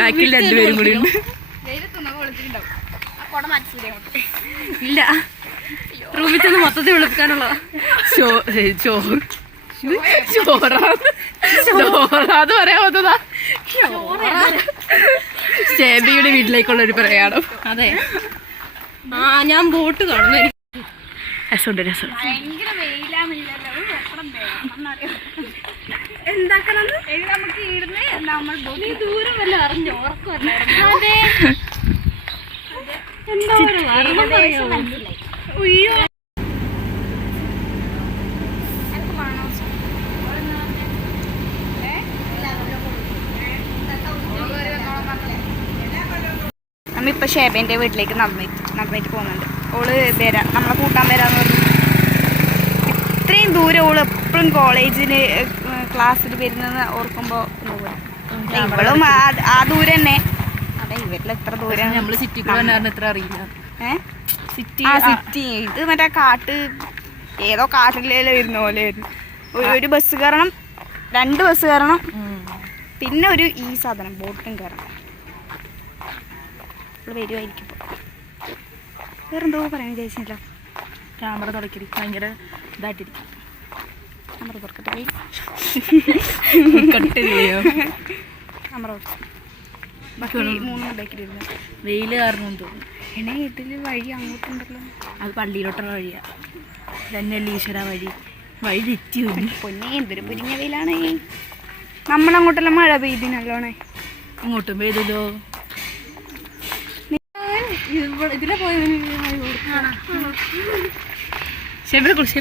ബാക്കിൽ രണ്ടുപേരും കൂടി ഉണ്ട്. ഇല്ല, റൂമിൽ ചെന്ന് മൊത്തത്തിൽ വിളിപ്പിക്കാനുള്ള ചോറാന്ന് പറയാൻ വന്നതാ. ഷേബിയുടെ വീട്ടിലേക്കുള്ള ഒരു പ്രയാണം. അതെ, ഞാൻ ബോട്ട് കാണുന്നു. രസമുണ്ട്, രസം. ദൂരം വല്ല അറിഞ്ഞോ? നമ്മിപ്പോ ഷേബേന്റെ വീട്ടിലേക്ക് നടന്നിട്ട് പോകുന്നുണ്ട്. ഓള് നമ്മളെ കൂട്ടാൻ വരാന്ന് പറഞ്ഞു. ഇത്രയും ദൂരം ഓള് എപ്പോഴും കോളേജിന് ക്ലാസ്സിൽ വരുന്നെന്ന് ഓർക്കുമ്പോ ഇവളും ആ ദൂരം തന്നെ. അതെ, ഇവരിൽ എത്ര ദൂരം സിറ്റി അറിയില്ല. സിറ്റി ഇത് മറ്റേ കാട്ട്, ഏതോ കാട്ടിലേലോ വരുന്ന പോലെ ആയിരുന്നു. ഒരു ബസ് കയറണം, 2 ബസ് കയറണം, പിന്നെ ഒരു ഈ സാധനം ബോട്ടും കയറണം. വരുമായിരിക്കും. വേറെന്തോ പറയാൻ വിചാരിച്ചില്ല. ക്യാമറ തുടക്കി ഭയങ്കര ഇതായിട്ടിരിക്കും. ക്യാമറ തുറക്കട്ടെ. ക്യാമറ ബാക്കി 3 ബാക്കിലിരുന്നു. വെയിൽ കാരണം തോന്നുന്നു. എന്നെ ഇതിൽ വഴി അങ്ങോട്ടുണ്ടല്ലോ. അത് പള്ളിയിലോട്ടുള്ള വഴിയാ. തന്നെയല്ലേ ഈശ്വര വഴി തെറ്റി. പൊന്നെ എന്തൊരു പൊരിഞ്ഞ വെയിലാണ്. നമ്മളങ്ങോട്ടെല്ലാം മഴ പെയ്തിനല്ലോണേ. ഇങ്ങോട്ടും പെയ്തല്ലോ. ഇതിലെ പോയി ഷെബിനെ കുറിച്ച്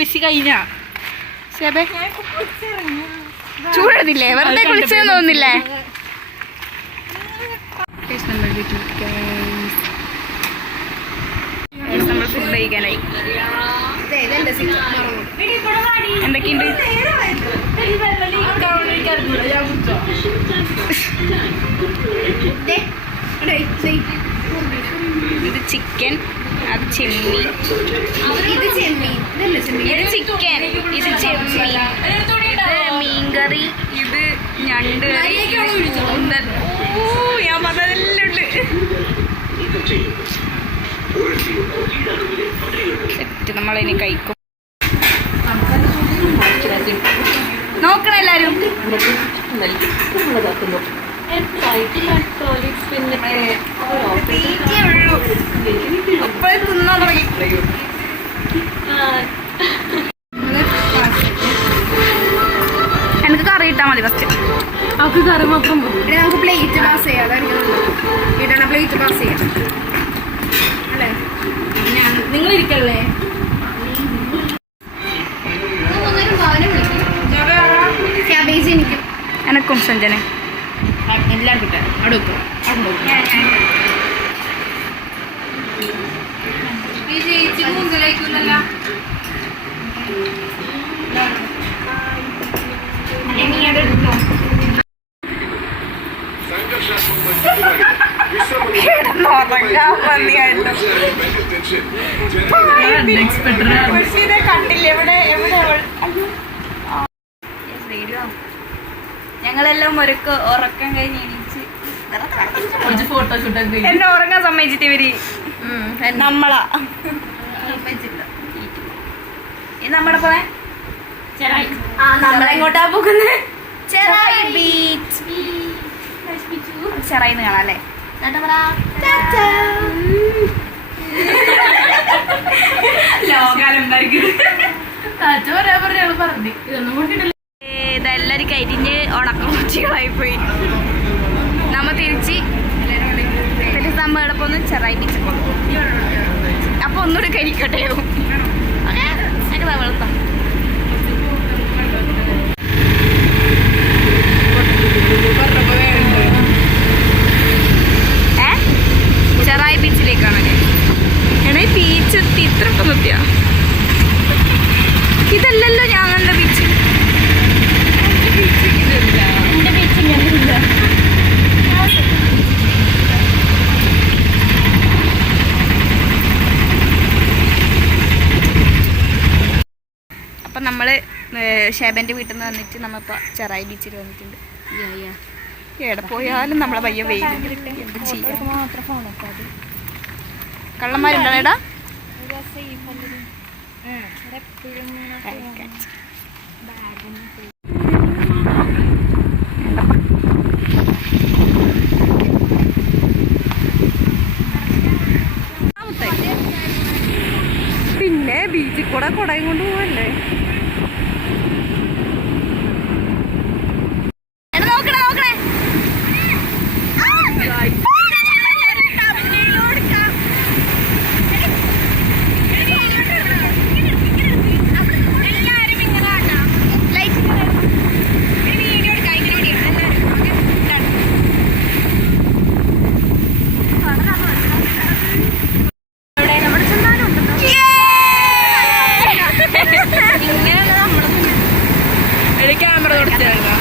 ബെസ്സി കഴിഞ്ഞാ ചൂടെടുത്തില്ലേ? വെറുതെ കുളിച്ചെന്ന് തോന്നില്ലേ? നമ്മൾ ഫുഡ് കഴിക്കാനായി. എന്തൊക്കെയുണ്ട്? ഇത് ചിക്കൻ, അത് ചെമ്മീൻ, ഇത് ചെമ്മീൻ, ഇത് ചിക്കൻ, ഇത് ചെമ്മീൻ, ഇത് മീൻകറി, ഇത് ഞണ്ട് കറി. ഞാൻ പറഞ്ഞതെല്ലാം ഉണ്ട്. സെറ്റ്. നമ്മളിനി കഴിക്കും. നോക്കണം എല്ലാരും. തിന്നാൻ തുടങ്ങി. എനിക്ക് കറി ഇട്ടാ മതി ഫസ്റ്റ്. അവർക്ക് കറി മൊത്തം നമുക്ക് പ്ലേറ്റ് പാസ് ചെയ്യാം. ഇടണ പ്ലേറ്റ് പാസ് ചെയ്യാം അല്ലേ? നിങ്ങളിരിക്കല്ലേ? ക്യാബേജ് എനിക്ക് എനക്കും സഞ്ജന എല്ലാം കിട്ടാ. അടുത്തു കണ്ടില്ല. ഞങ്ങളെല്ലാം ഉറക്കം കഴിഞ്ഞ് എണീച്ച് ഫോട്ടോഷൂട്ടൊക്കെ എന്നെ ഉറങ്ങാൻ സമ്മതിച്ചിട്ട് ഇവര് നമ്മളാ ഇത് നമ്മുടെ പോയെ. നമ്മളെങ്ങോട്ടാ പോകുന്നത്? ചെറായി ബീച്ച്. ചെറായിന്ന് കാണാം അല്ലേ? ഇതെല്ലാരും കരിഞ്ഞ് ഉണക്കമുച്ചികളായി പോയി. നമ്മ തിരിച്ച് സംഭവം എവിടെ ഒന്ന് ചെറായി ബീച്ച് അപ്പൊ ഒന്നുകൂടി കരിക്കട്ടെ. വെളുത്ത ചെറായി ബീച്ചിലേക്കാണ്. എടേ ബീച്ച് എത്തി. ഇത്ര എത്തിയ ഇതല്ലല്ലോ ഞാൻ കണ്ട ബീച്ച്. അപ്പം നമ്മൾ ഷേബൻ്റെ വീട്ടിൽ നിന്ന് വന്നിട്ട് നമ്മളിപ്പോൾ ചെറായി ബീച്ചിൽ വന്നിട്ടുണ്ട്. എവിടെ പോയാലും നമ്മളെ പയ്യ വെയിൽ എന്ത് ചെയ്യാം. കള്ളന്മാരുണ്ടാടാ പിന്നെ ബീച്ചിൽ കൂടെ കുടയും കൊണ്ട് പോവല്ലേ. ക്യാമറ തുടച്ചായിരുന്നു.